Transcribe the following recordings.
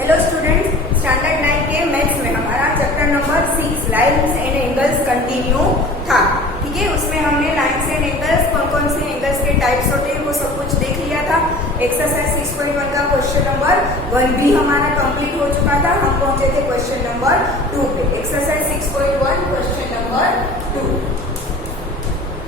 Hello students, standard 9 के maths में हमारा chapter number 6 lines and angles continue था। ठीक है, उसमें हमने लाइन्स एंड एंगल्स, कौन कौन से एंगल्स के टाइप्स होते हैं वो सब कुछ देख लिया था। एक्सरसाइज 6.1 का क्वेश्चन नंबर 1 भी हमारा कंप्लीट हो चुका था। हम पहुंचे थे क्वेश्चन नंबर 2 पे। Exercise 6.1 question number 2।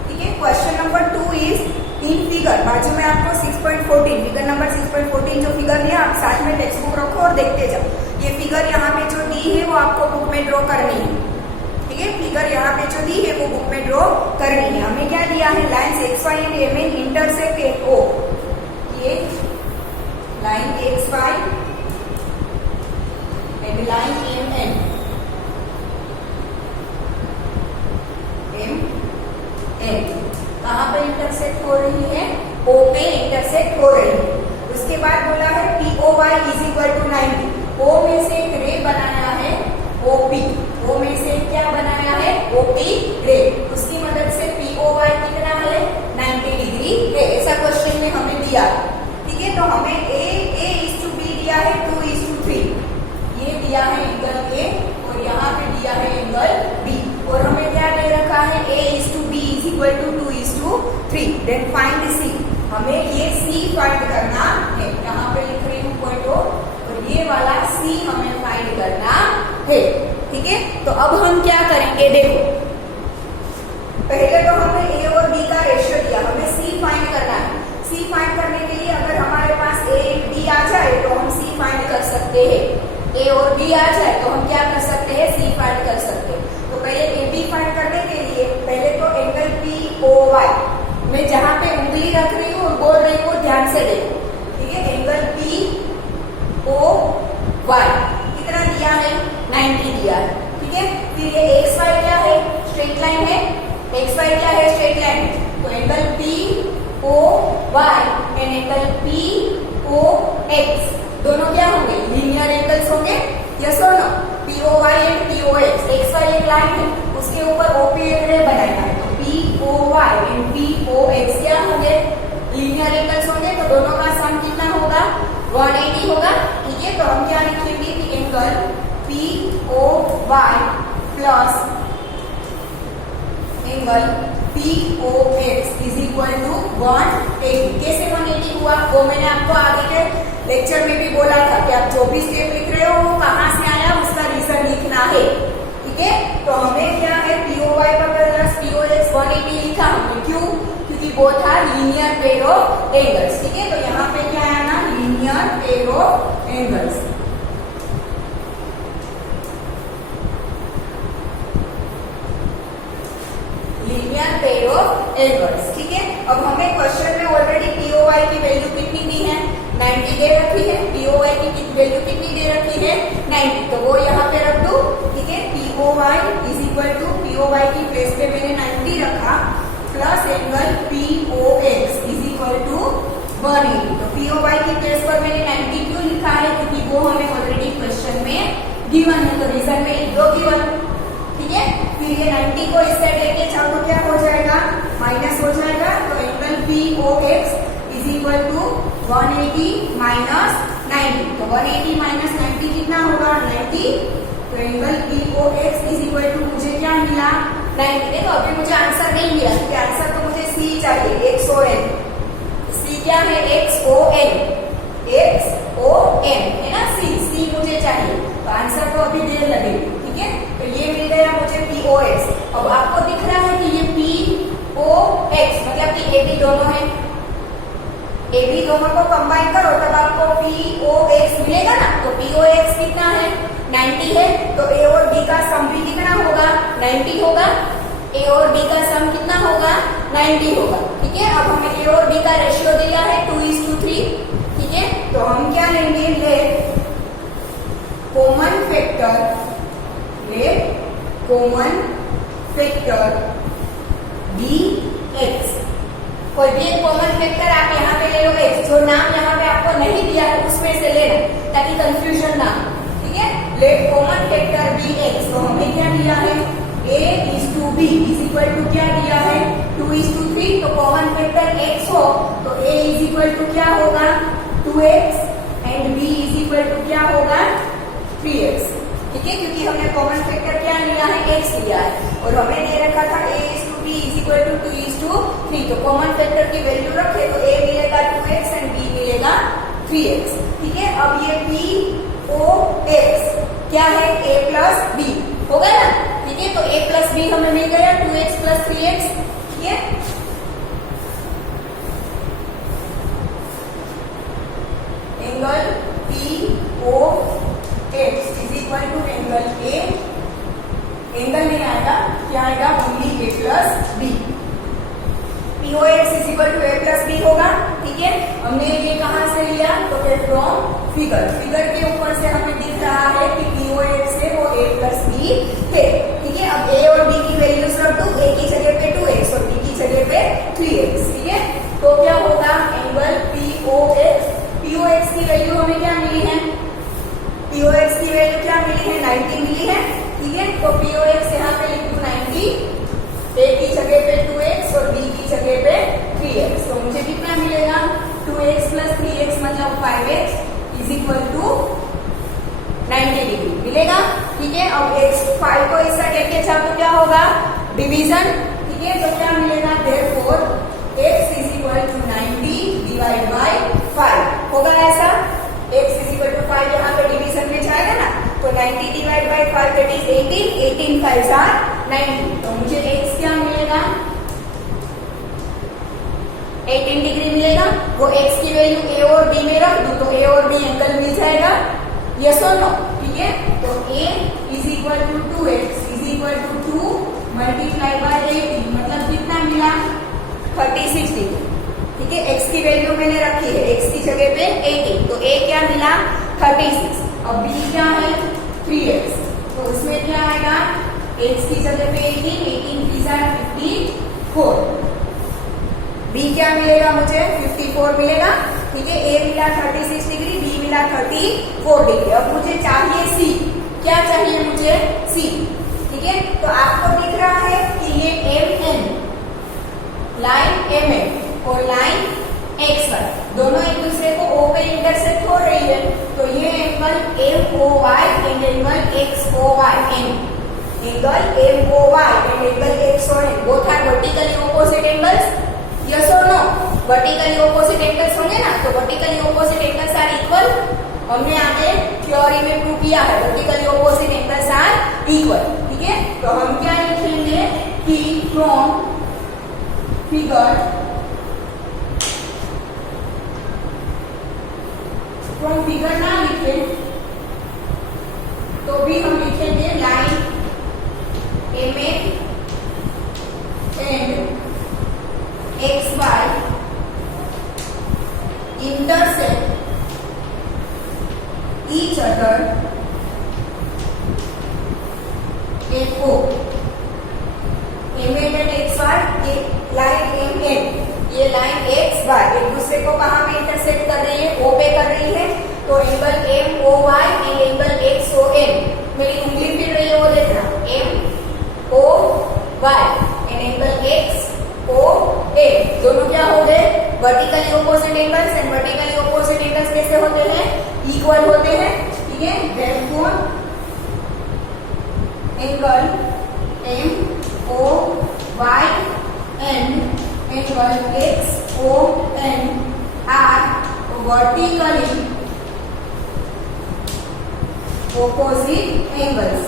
ठीक है, question number 2 is in figure. बाजू में आपको 6.14 फिगर नंबर 6.14 जो फिगर है आप साथ में टेक्स्ट बुक रखो और देखते जाओ। ये फिगर यहाँ पे जो दी है वो आपको बुक में ड्रॉ करनी है। ठीक है, फिगर यहाँ पे जो दी है वो बुक में ड्रॉ करनी है। हमें क्या दिया है, line X Y and M N intersect at O. ये line X Y and line M N कहाँ पे इंटरसेक्ट हो रही है, ओ पे इंटरसेक्ट हो रही है। उसके बाद बोला है P O Y is equal to 90। O में से एक रे बनाया है ओपी, ओ में से क्या बनाया है ओपी रे। उसकी मदद से पीओ वाई कितना है 90 डिग्री है। ऐसा क्वेश्चन में हमें दिया। ठीक है, तो हमें ए इज टू बी दिया है 2:3। ये दिया है एंगल ए और यहाँ पे दिया है एंगल बी। और हमें क्या दे रखा है A is to B is equal to 2:3। Then find C. हमें ये सी फाइंड करना है। यहाँ पे लिख रही हूँ पॉइंट ओ, और ये वाला सी हमें फाइंड करना है। ठीक है, तो अब हम क्या करेंगे, देखो पहले तो हमने ए और बी का रेशियो दिया, हमें सी फाइंड करना है। सी फाइंड करने के लिए अगर हमारे पास ए बी आ जाए तो हम सी फाइंड कर सकते हैं। ए और बी आ जाए तो हम क्या कर सकते हैं, सी फाइंड कर सकते हैं। तो पहले ए बी फाइंड करने के लिए पहले तो एंगल पी ओ वाई, मैं जहां पे उंगली रख रही हूँ और बोल रही हूँ ध्यान से देखो। ठीक है, एंगल पी ओ वाई कितना दिया है 90 दिया है। ठीक है, फिर ये एक्स वाई क्या है, स्ट्रेट लाइन है। एक्स वाई क्या है, स्ट्रेट लाइन है। तो angle P O Y and angle P O X दोनों क्या होंगे, लीनियर एंगल्स होंगे। यस और no, P O Y and P O X. X Y एक लाइन है, उसके ऊपर ओपी एक रे बनाया है। तो P O Y and P O X क्या होंगे, लीनियर एंगल्स होंगे। तो दोनों का सम कितना होगा 180 होगा। ठीक है, तो हम क्या लिखेंगे कि angle P O Y plus angle P O X is equal to 180। कैसे 180 हुआ वो मैंने आपको आगे के लेक्चर में भी बोला था कि आप जो भी स्टेप लिख रहे हो वो कहाँ से आया उसका रीजन लिखना है। ठीक है, तो हमें क्या है पीओ वाई पर प्लस पीओ एक्स 180 लिखा हमने। क्यों, क्योंकि वो था लीनियर पेयर ऑफ एंगल्स। ठीक है, तो यहाँ पे क्या आया ना, linear pair of angles. Linear pair of angles. ठीक है, अब हमें क्वेश्चन में ऑलरेडी पीओ वाई की वैल्यू कितनी दी है 90 दे रखी है। पीओ वाई की वैल्यू कितनी दे रखी है 90, तो वो यहाँ पे रख दो। ठीक है, P O Y is equal to P O Y की प्लेस पे मैंने 90 रखा plus angle P O X is equal to 180। तो पीओ वाई की प्लेस पर मैंने 90 क्यों लिखा है, क्योंकि वो हमें ऑलरेडी क्वेश्चन में गिवन है। तो रीजन में लिख दो गिवन। ठीक है, फिर ये 90 को इस साइड लेके जाओ तो क्या हो जाएगा, माइनस हो जाएगा। तो angle P O X is equal to 180 minus 90। तो 180 माइनस 90 कितना होगा 90। तो angle P O X is equal to मुझे क्या मिला 90। देखो अभी मुझे आंसर नहीं मिला क्योंकि आंसर तो मुझे सी चाहिए, एक्स ओ एन। सी क्या है, X O N, X O N है ना, सी मुझे चाहिए। तो आंसर तो अभी देर लगेगी। ठीक है, तो ये मिल गया मुझे पी ओ एक्स। अब आपको दिख रहा है कि ये पी ओ एक्स मतलब कि ए बी दोनों है। ए बी दोनों को कंबाइन करो तब आपको पी ओ एक्स मिलेगा ना। तो पी ओ एक्स कितना है 90 है। तो ए और बी का सम भी कितना होगा 90 होगा। ए और बी का सम कितना होगा 90 होगा। ठीक है, अब हमें ए और बी का रेशियो दिया है 2:3। ठीक है, तो हम क्या लेंगे, let common factor, let common factor be X. कोई भी एक कॉमन फैक्टर आप यहाँ पे ले लो एक्स, जो नाम यहाँ पे आपको नहीं दिया है उसमें से लेना ताकि कंफ्यूजन ना हो। ठीक है, let common factor be X. तो हमें क्या दिया है a is to B is equal to क्या दिया है 2:3। तो कॉमन फैक्टर x हो तो a इज इक्वल टू क्या होगा 2x and b is equal to क्या होगा 3x, ठीक है, क्योंकि हमने कॉमन फैक्टर क्या लिया है, x लिया है और हमें दे रखा था a/b = 2:3, तो कॉमन फैक्टर की वैल्यू रखे तो a मिलेगा 2x एंड b मिलेगा 3x, ठीक है। अब ये POX क्या है, a प्लस b होगा ना, ठीक है, तो a प्लस b हमें मिल गया 2x प्लस 3x, ठीक है। Angle POX is equal to angle A, angle नहीं आएगा, क्या आएगा, only A plus B। POX is equal to A plus B होगा, ठीक है। हमने ये कहां से लिया, तो फ्रॉम फिगर, फिगर के ऊपर से हमें दिख रहा है कि POX है वो A प्लस B है, ठीक है। अब A और B की वैल्यूज रख दो, A की जगह पे 2x और B की जगह पे 3x, ठीक है। तो क्या होगा, एंगल POX की वैल्यू हमें क्या मिली है, POX की वैल्यू क्या मिली है, 90 मिली है, ठीक है। तो POX यहाँ पे लिख दूं 90, A की जगह पे 2x और B की जगह पे 3x, तो मुझे कितना मिलेगा, 2x प्लस 3x मतलब 5x is equal to 90 degree मिलेगा, ठीक है। अब x5 को इस साइड लेके जाओ तो क्या होगा, डिवीजन, ठीक है, तो क्या मिलेगा, therefore x is equal to 90 divide by 5 होगा ऐसा, x इज इक्वल टू 5 यहाँ पे डिवीजन में जाएगा ना, तो 90 divide by 5 that is 18 5 are 90, तो मुझे x क्या मिलेगा, 18 डिग्री मिलेगा। वो x की वैल्यू a और b में रख दूं तो a और b एंगल मिल जाएगा, यस और नो, ठीक है। तो a is equal to 2x is equal to 2 multiply by 18 मतलब कितना मिला, 36 डिग्री, ठीक है। x की वैल्यू मैंने रखी है, x की जगह पे 18, तो a क्या मिला 36, अब b क्या है 3x, तो उसमें क्या आएगा, x की जगह पे 18 54, b क्या मिलेगा मुझे 54 मिलेगा, ठीक है। a मिला 36 डिग्री, b मिला 34 डिग्री। अब मुझे चाहिए c, क्या चाहिए मुझे c, ठीक है। तो आपको दिख रहा है कि ये MN लाइन MN और लाइन XY दोनों एक दूसरे को O पे इंटरसेक्ट हो रही है, तो ये angle MOY and angle XOY, angle MOY and angle XON both are vertically opposite angles, yes और नो, वर्टिकली ऑपोजिट एंगल्स होंगे ना, तो vertically opposite angles are equal, हमने आगे थ्योरी में प्रूव किया है vertically opposite angles are equal, ठीक है। तो हम क्या लिखेंगे कि फ्रॉम फिगर ना लिखे तो भी हम लिखेंगे line MN and XY intersect each other at O, MN and XY, ये लाइन MN, ये लाइन XY एक दूसरे को कहां पे इंटरसेक्ट कर रही है, O पे कर रही है, तो angle MOY and angle XON, मेरी उंगली फिर रही है वो देखना, MOY एंड एंगल XON दोनों क्या हो गए, vertically opposite angles, and vertically opposite angles कैसे होते हैं, इक्वल होते हैं, ठीक है। Therefore angle MOY and angle XON are vertically opposite angles.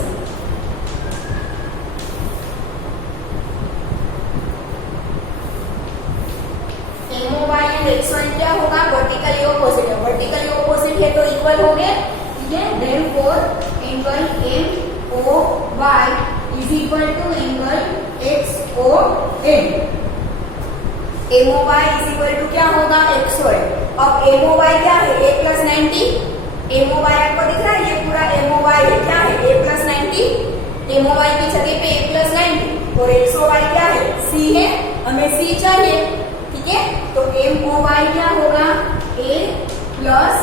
MOY and XON क्या होगा, वर्टिकली ऑपोजिट है, वर्टिकली ऑपोजिट है तो इक्वल हो गए, ठीक है। Therefore angle MOY is equal to angle XON, MOY is equal to क्या होगा, XON। अब MOY क्या है, a प्लस 90, MOY आपको दिख रहा है, ये पूरा MOY है, क्या है a प्लस 90, MOY की जगह पे a प्लस 90 और XOY क्या है, C है, हमें C चाहिए, ठीक है। तो MOY क्या होगा, a plus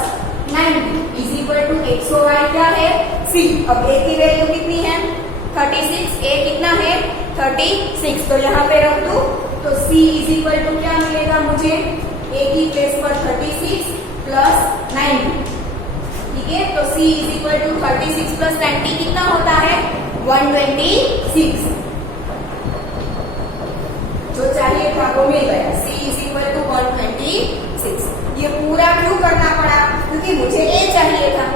90 is equal to XOY क्या है, C। अब a की वैल्यू कितनी है 36, a कितना है 36, तो यहाँ पे रख दू, तो C इज इक्वल टू क्या मिलेगा मुझे, a की प्लेस पर 36 प्लस 90, ठीक है, तो C is equal to 36 plus 90 कितना होता है 126। जो चाहिए था वो मिल गया, C इज इक्वल टू 126। ये पूरा क्यों करना पड़ा, क्योंकि मुझे A चाहिए था,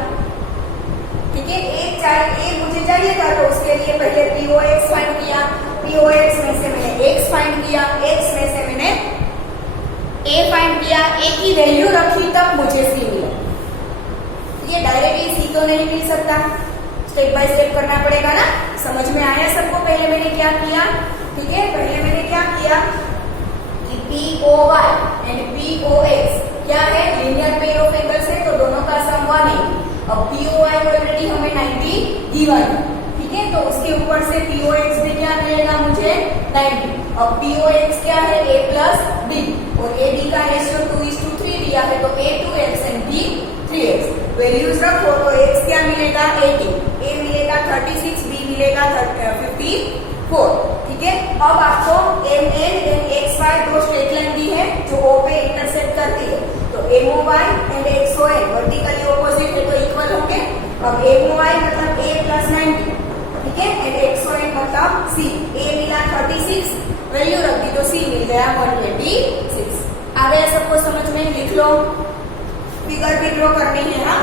ठीक है, A मुझे चाहिए था, तो उसके लिए पहले POX फाइंड किया, POX में से मैंने X फाइंड किया, X में से मैंने A फाइंड किया, A की वैल्यू रखी तब मुझे C मिला। ये डायरेक्टली C तो नहीं मिल सकता, स्टेप बाय स्टेप करना पड़ेगा ना। समझ में आया सबको? पहले मैंने क्या किया, ठीक है, पहले मैंने क्या किया कि POY एंड POX क्या है, लीनियर पेयर ऑफ एंगल्स है, तो दोनों का सम 180। अब POY ऑलरेडी हमें 90 गिवन है, ठीक है, तो उसके ऊपर से POX भी क्या मिलेगा मुझे 90। अब POX क्या है A प्लस B, और AB का रेशियो 2:3 दिया है, तो A 2x and B 3x। Values रखो तो x क्या मिलेगा 80, A मिलेगा 36, B मिलेगा 54, ठीक है। अब आपको MN एंड XY दो स्ट्रेट लाइन दी है जो O पे इंटरसेक्ट करती है, तो MOY and XON vertically opposite है तो इक्वल होंगे। अब MOY मतलब A प्लस 90, ठीक है, एंड XON मतलब C। A मिला 36, वैल्यू रख दी तो C मिल गया 126। आ गया सबको समझ में? लिख लो, फिगर भी ड्रॉ करनी है। हाँ,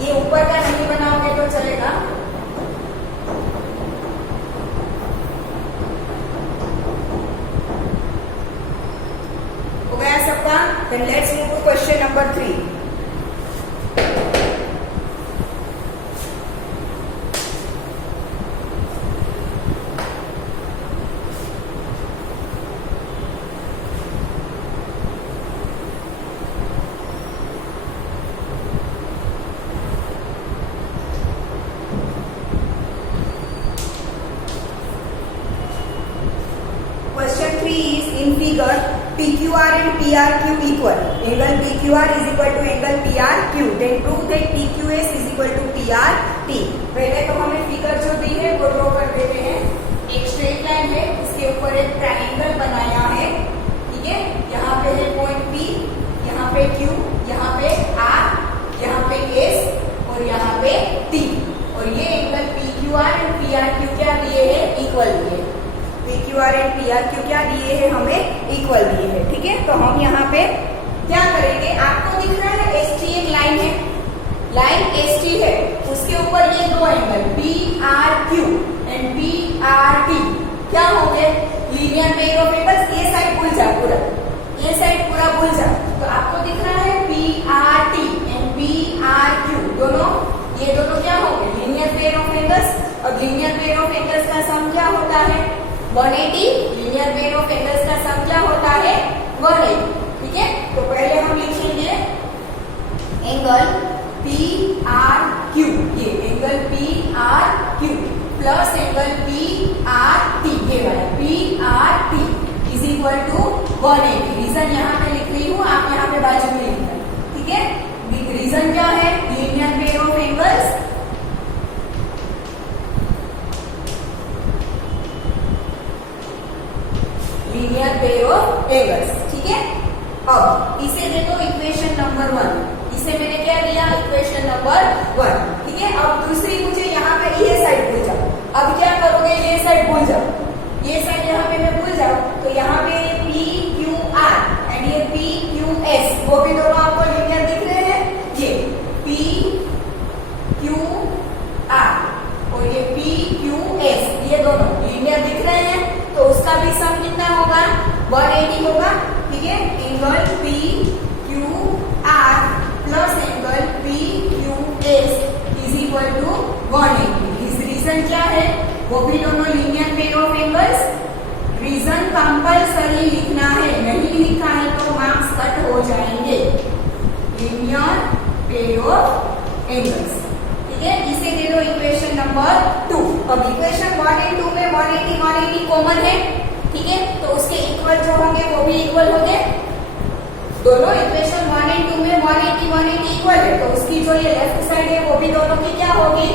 ये ऊपर का नहीं बनाओगे तो चलेगा। हो गया सबका? Then let's move to question number 3. Question 3 is in figure PQR and PRQ equal. Angle PQR is equal to angle PRQ. Then prove that PQS is equal to PRT. पहले तो हमें फिगर जो दी है वो ड्रॉ कर देते हैं। एक स्ट्रेट लाइन है, इसके ऊपर एक ट्रायंगल बनाया है, ठीक है, यहाँ पे है पॉइंट P, यहाँ पे Q, यहाँ पे R, यहाँ पे S और यहाँ पे T, और ये एंगल PQR एंड PRQ क्या दिए है, इक्वल दिए है। PQR एंड PRQ क्या दिए हैं, हमें इक्वल दिए हैं, ठीक है। तो हम यहाँ पे क्या करेंगे, आपको दिख रहा है ST एक लाइन है, लाइन ST है, उसके ऊपर ये दो एंगल PRQ एंड PRT क्या होंगे, लीनियर पेयर ऑफ एंगल्स। ये साइड भूल जा, पूरा ये साइड पूरा भूल जा, तो आपको दिख रहा है PRT एंड PRQ दोनों, ये दोनों क्या होंगे, लीनियर पेयर ऑफ एंगल्स। और लीनियर पेयर ऑफ एंगल्स का सम क्या होता है 180। लीनियर पेयर ऑफ एंगल्स का सम क्या होता है 180, ठीक है। तो पहले हम लिखेंगे एंगल PRQ, ये angle PRQ plus angle PRT, ये वाला PRT is equal to 180। Reason यहाँ पे लिख रही हूँ, आप यहाँ पे बाजू में लिखना, ठीक है। रीजन क्या है, linear pair of angles, linear pair of angles, ठीक है। अब इसे दे दो इक्वेशन नंबर 1, इसे मैंने क्या दिया, इक्वेशन नंबर 1, ठीक है। अब दूसरी मुझे यहाँ पे ये साइड भूल जाओ, अब क्या करोगे, ये साइड भूल जाओ, ये साइड यहाँ पे मैं भूल जाऊं, तो यहाँ पे ये PQR एंड ये PQS वो भी दोनों आपको लीनियर दिख रहे हैं, ये PQR और ये PQS ये दोनों लीनियर दिख रहे हैं, तो उसका भी सम कितना होगा 180 होगा, ठीक है। Angle PQR plus angle PQS is equal to 180। इस रीजन क्या है, वो भी दोनों linear pair of angles. Reason compulsory लिखना है, नहीं लिखा है तो मार्क्स कट हो जाएंगे। लीनियर पेयर ऑफ एंगल्स, ठीक है। इसे दे दो इक्वेशन नंबर 2। अब इक्वेशन 1 एंड 2 में 180 कॉमन है, ठीक है, तो उसके इक्वल जो होंगे वो भी इक्वल होंगे। दोनों इक्वेशन 1 एंड 2 में 180 इक्वल है, तो उसकी जो ये लेफ्ट साइड है वो भी दोनों की क्या होगी,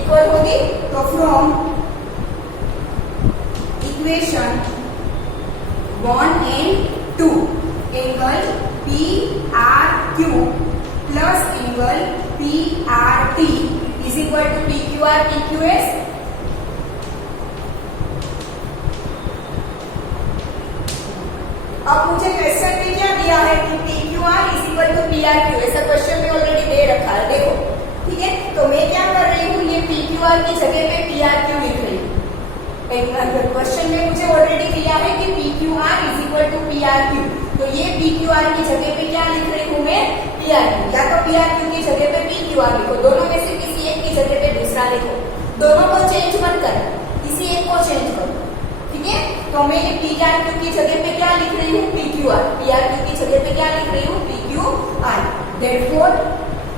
इक्वल होगी। तो from equation 1 and 2 angle PRQ plus angle P R T is equal to P Q R P Q S. अब मुझे क्वेश्चन में क्या दिया है कि P Q R is equal to P R Q, ऐसा क्वेश्चन में ऑलरेडी दे रखा है, देखो ठीक है। तो मैं क्या कर रही हूँ, ये पी क्यू आर की जगह पे पी आर क्यू लिख रही हूँ। क्वेश्चन में मुझे ऑलरेडी दिया है कि P Q R is equal to P R Q, तो ये पी क्यू आर की जगह पे क्या लिख रही हूँ मैं, पी आर क्यू। या तो पी आर क्यू की जगह पे पी क्यू आर लिखो, दोनों में से किसी एक की जगह पे दूसरा लिखो, दोनों को चेंज मत करना, किसी एक को चेंज करो, ठीक है। तो मैं ये पी आर क्यू की जगह पे क्या लिख रही हूँ, P Q R. P R Q की जगह पे क्या लिख रही हूँ, P Q R. Therefore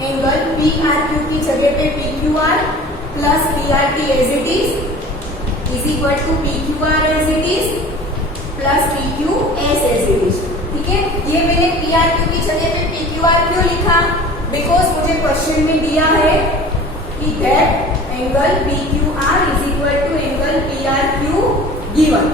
angle P R Q की जगह पे P Q R plus P R T as it is equal to P Q R as it is plus P Q S as it is, ठीक है। ये मैंने P R Q की जगह पे पी क्यू आर क्यों लिखा, because मुझे क्वेश्चन में दिया है कि that angle P Q R is equal to angle P R Q given.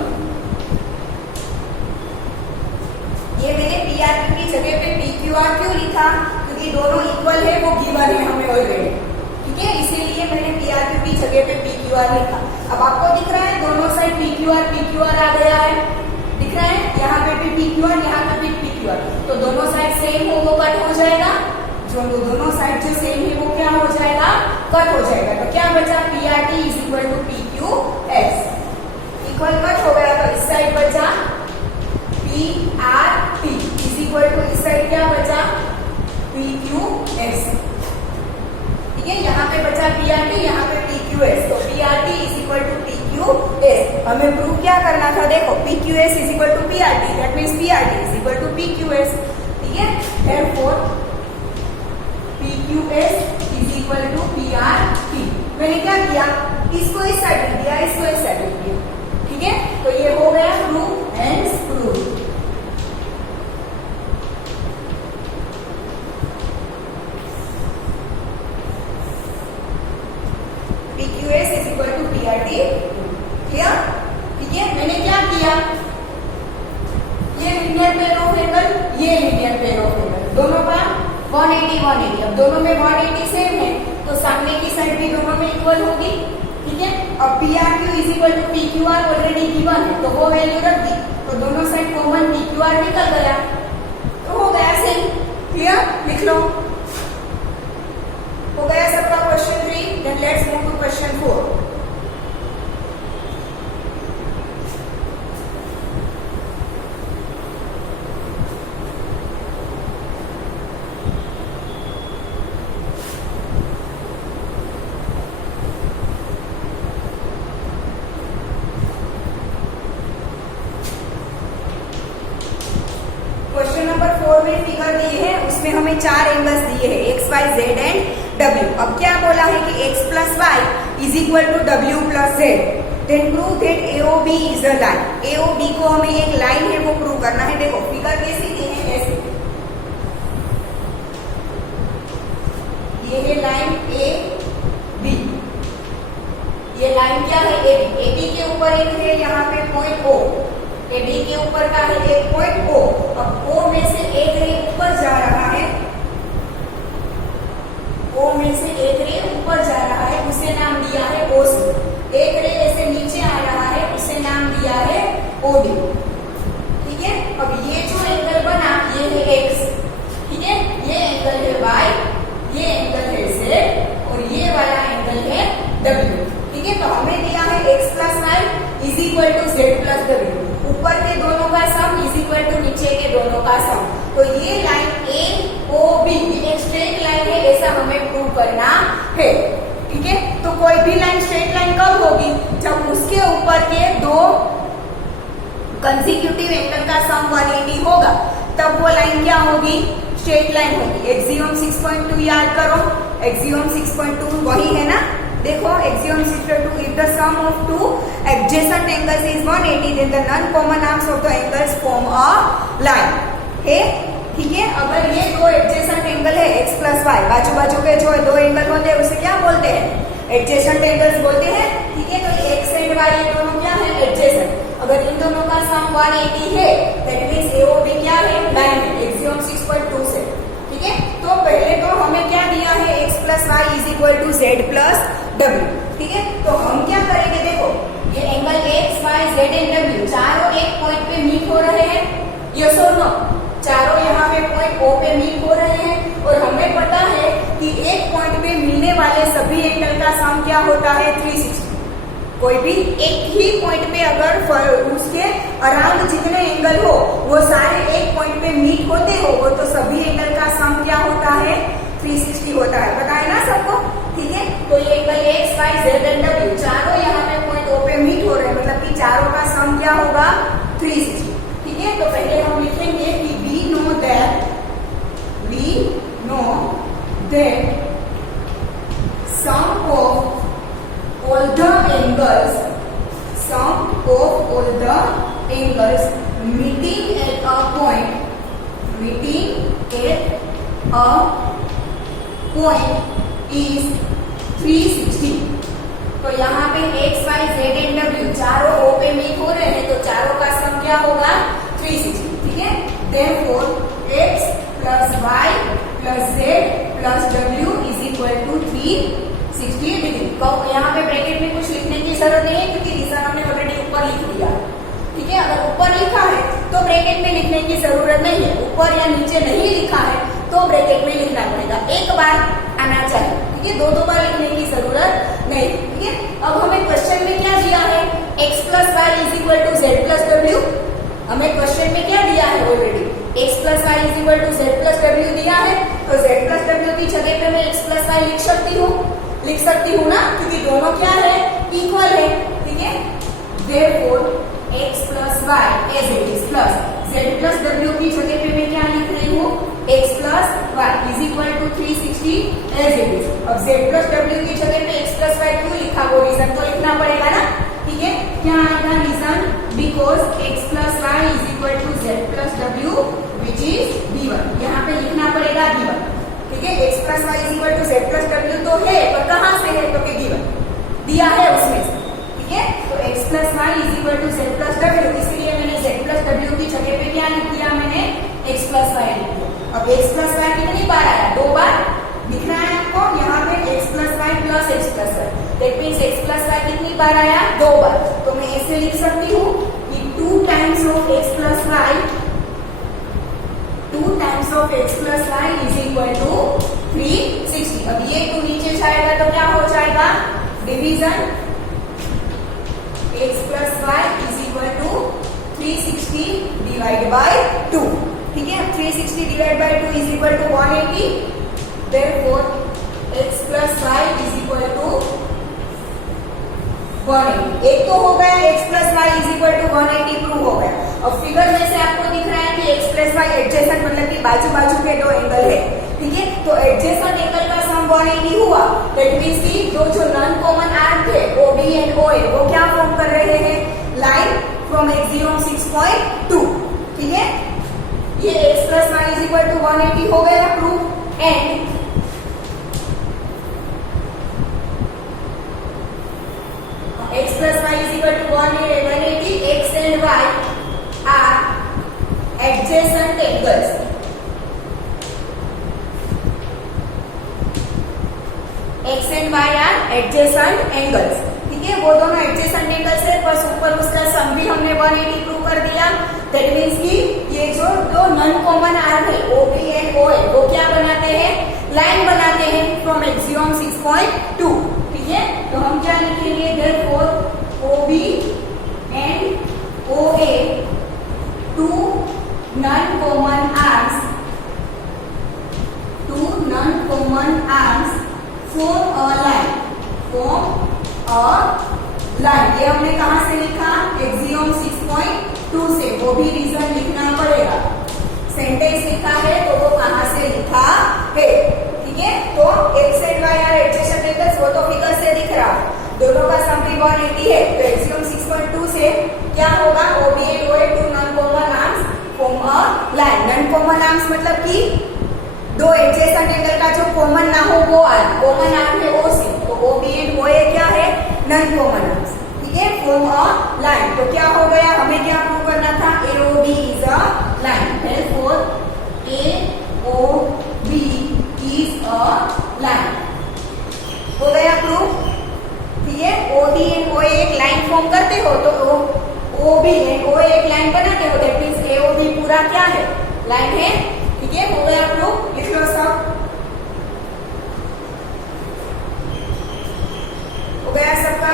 ये मैंने पी आर क्यू की जगह पे पी क्यू आर क्यों लिखा, क्योंकि दोनों इक्वल है, वो गिवन है हमें ऑलरेडी, ठीक है। इसीलिए मैंने पी आर क्यू की जगह पे पी क्यू आर लिखा। अब आपको दिख रहा है दोनों साइड पी क्यू आर आ गया है, दिख रहा है, यहाँ पे भी पी क्यू आर, यहाँ पे भी पी क्यू आर, तो दोनों साइड सेम हो वो कट हो जाएगा, जो दोनों साइड जो सेम है वो क्या हो जाएगा, कट हो जाएगा। तो क्या बचा, P R T is equal to P Q S, equal cut हो गया, तो इस साइड बचा P R T is equal to इस साइड क्या बचा, पी क्यू एस, ठीक है। यहाँ पे बचा पी आर टी, यहाँ पे पी क्यू एस, तो P R T is equal to P Q S. हमें प्रूव क्या करना था, देखो P Q S is equal to P R T, that means P R T is equal to P Q S, ठीक है। Therefore P Q S is equal to P R T. मैंने क्या किया, इसको इस साइड लिख दिया, इसको इस साइड लिख दिया, ठीक है। तो ये हो गया prove and prove. P Q S is equal to P R T, clear, ठीक है। मैंने क्या किया, ये लीनियर पेयर ऑफ एंगल, ये लीनियर पेयर ऑफ एंगल, दोनों का 180 180, अब दोनों में 180 सेम है, तो सामने की साइड भी दोनों में इक्वल होगी, ठीक है। अब P R Q is equal to P Q R already given है, तो वो वैल्यू रख दी, तो दोनों side common P Q R निकल गया, तो हो गया सेम, क्लियर, लिख लो, हो गया सबका question 3। Then let's move to question 4। Question number 4 में फिगर दिए हैं, उसमें हमें 4 एंगल्स दिए हैं, X Y Z and W. अब क्या बोला है कि X plus Y is equal to W plus Z, then prove that A O B is a line. A O B को हमें एक लाइन है वो प्रूव करना है। देखो फिगर कैसी दी है, ऐसे, ये है लाइन ए बी, ये लाइन क्या है, ए बी। ए बी के ऊपर एक है यहाँ पे पॉइंट ओ, ए बी के ऊपर का है एक पॉइंट ओ। अब ओ में से एक रे ऊपर जा रहा है, ओ में से एक रे ऊपर जा रहा है, उसे नाम दिया है ओ सी। एक रे ऐसे नीचे आ रहा है, उसे नाम दिया है ओ डी, ठीक है। अब ये जो एंगल बना, ये है एक्स, ठीक है, ये एंगल है वाई, ये एंगल है जेड और ये वाला एंगल है डब्ल्यू, ठीक है। तो हमें दिया है X plus Y is equal to Z plus W, ऊपर के दोनों का सम इज इक्वल टू नीचे के दोनों का सम। तो ये लाइन ए ओ बी एक स्ट्रेट लाइन है, ऐसा हमें प्रूव करना है, ठीक है। तो कोई भी लाइन स्ट्रेट लाइन कब होगी, जब उसके ऊपर के दो कंसेक्यूटिव एंगल का सम 180 होगा, तब वो लाइन क्या होगी, स्ट्रेट लाइन होगी। एक्सियम 6.2 याद करो, एक्सियम 6.2 वही है ना, देखो axiom 6.2, if the sum of two adjacent angles is 180 then the non common arms of the angles form a line है, ठीक है। अगर ये दो एडजेसेंट एंगल है एक्स प्लस वाई, बाजू बाजू के जो दो एंगल होते हैं उसे क्या बोलते हैं, एडजेसेंट एंगल्स बोलते हैं, ठीक है। तो एक्स एंड वाई ये दोनों क्या है, एडजेसेंट। अगर इन दोनों का सम 180 है, दैट मींस एओबी क्या है, लाइन है, एक्सियम 6.2 से, ठीक है। तो पहले तो हमें क्या दिया है, x plus Y is equal to Z plus W. ठीक है, तो हम क्या करेंगे, देखो ये angle x, y, z and w चारों एक पॉइंट पे मीट हो रहे हैं, यस और नो, चारों यहाँ पे पॉइंट O पे मीट हो रहे हैं और हमें पता है कि एक पॉइंट पे मिलने वाले सभी एंगल का सम क्या होता है, 360। कोई भी एक ही पॉइंट पे अगर उसके अराउंड जितने एंगल हो वो सारे एक पॉइंट पे मीट होते हो वो तो सभी एंगल का सम क्या होता है, 360 होता है। पता है ना सबको? ठीक है, तो ये angle x, y, z and w चारों यहाँ पे पॉइंट O पे मीट हो रहे हैं, मतलब कि चारों का सम क्या होगा, 360। ठीक है, तो पहले हम लिखेंगे कि we know that sum of all the angles meeting at a point is 360। तो यहाँ पे x, y, z and w चारों O पे मीट हो रहे हैं, तो चारों का सम क्या होगा, 360। ठीक है, therefore x plus y plus z plus w is equal to 360 degree. तो यहाँ पे ब्रैकेट में कुछ लिखने की जरूरत नहीं है क्योंकि रीजन हमने ऑलरेडी ऊपर लिख दिया। ठीक है, अगर ऊपर लिखा है तो ब्रैकेट में लिखने की जरूरत नहीं है, ऊपर या नीचे नहीं लिखा है तो ब्रैकेट में लिखना पड़ेगा, एक बार आना चाहिए। ठीक है, दो बार लिखने की जरूरत नहीं। ठीक है, अब हमें क्वेश्चन में क्या दिया है, x plus Y is equal to Z plus W. हमें क्वेश्चन में क्या दिया है already, x plus Y is equal to Z plus W दिया है, तो z प्लस डब्ल्यू की जगह पे मैं x प्लस वाई लिख सकती हूँ ना, क्योंकि दोनों क्या है, इक्वल है। ठीक है, therefore x plus Y as it is plus z plus W की जगह पे मैं क्या लिख रही हूँ, x plus Y is equal to 360 as it is. अब z प्लस डब्ल्यू की जगह पे x प्लस वाई क्यों लिखा, वो रीजन तो लिखना पड़ेगा ना। ठीक है, क्या आएगा reason, because x plus Y is equal to z plus W which is b1। यहाँ पे लिखना पड़ेगा b1। ठीक है, x plus Y is equal to z plus W तो है, पर कहाँ से है, तो b1 दिया है उसमें से। ठीक है, तो x plus Y is equal to z plus W, इसलिए मैंने z प्लस डब्ल्यू की जगह पे क्या लिख दिया, मैंने x प्लस वाई लिख दिया। अब x प्लस वाई कितनी बार आया, दो बार लिखना है आपको, यहाँ पे x plus Y plus x plus Y, that means x plus Y कितनी बार आया, दो बार। तो मैं ऐसे लिख सकती हूँ कि 2 times of x plus Y is equal to 360। अब ये 2 नीचे जाएगा तो क्या हो जाएगा, division x plus Y is equal to 360 divide by 2। ठीक है, 360 divide by 2 is equal to 180। Therefore x plus Y is equal to 180। एक तो हो गया x plus Y is equal to 180 prove हो गया। अब फिगर में से आपको दिख रहा है कि x प्लस वाई एडजेसेंट मतलब कि बाजू बाजू के दो एंगल है। ठीक है, तो एडजेसेंट एंगल का सम 180 हुआ, दैट मींस कि दो जो नॉन कॉमन आर्क थे OB एंड OA वो क्या फॉर्म कर रहे हैं, लाइन फ्रॉम एक्सियम 6.2। ठीक है, ये x plus Y is equal to 180 हो गया proof. And x plus y is equal to 180, x and y are adjacent angles। x and y are adjacent angles। ठीक है, वो दोनों adjacent angles है, बस ऊपर उसका सम भी हमने 180 प्रूव कर दिया। दैट मीन्स कि ये जो दो नॉन कॉमन आर्क है OB एंड OA वो क्या बनाते हैं, लाइन बनाते हैं फ्रॉम एक्सियम 6.2। ठीक है, तो हम क्या लिखेंगे, therefore OB and OA two non-common arcs form a line। ये हमने कहाँ से लिखा, एक्सियम 6.2 से, वो भी रीजन लिखना पड़ेगा। सेंटेंस लिखा है तो वो कहाँ से लिखा है। ठीक है, तो x and y are adjacent angles, वो तो फिगर से दिख रहा है, दोनों का सम भी 180 है। तो एक्सियम 6.2 से क्या होगा, OB and OA two non common arms form a line. Non common arms मतलब कि दो एडजेसेंट एंगल का जो कॉमन ना हो वो आर्म, कॉमन आर्म है OC, तो OB एंड OA क्या है, नॉन कॉमन आर्म्स। ठीक है, फॉर्म अ लाइन। तो क्या हो गया, हमें क्या प्रूव करना था, AOB is a line. therefore AOB is a line form करते हो तो ओ भी है, ओ एक लाइन बनाते हो, that means A O B पूरा क्या है, लाइन है। ठीक है, हो गया आप लोग, लिख लो सब, हो गया सबका।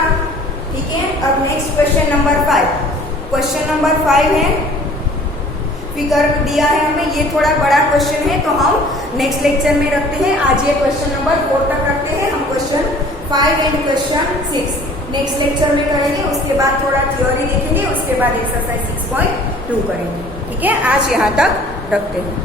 ठीक है, अब next question number 5। Question number 5 है, फिगर दिया है हमें, ये थोड़ा बड़ा क्वेश्चन है तो हम नेक्स्ट लेक्चर में रखते हैं। आज ये क्वेश्चन नंबर 4 तक रखते हैं, हम question 5 and question 6 next lecture में करेंगे। उसके बाद थोड़ा थ्योरी देखेंगे, उसके बाद एक्सरसाइज 6.2 करेंगे। ठीक है, आज यहाँ तक रखते हैं।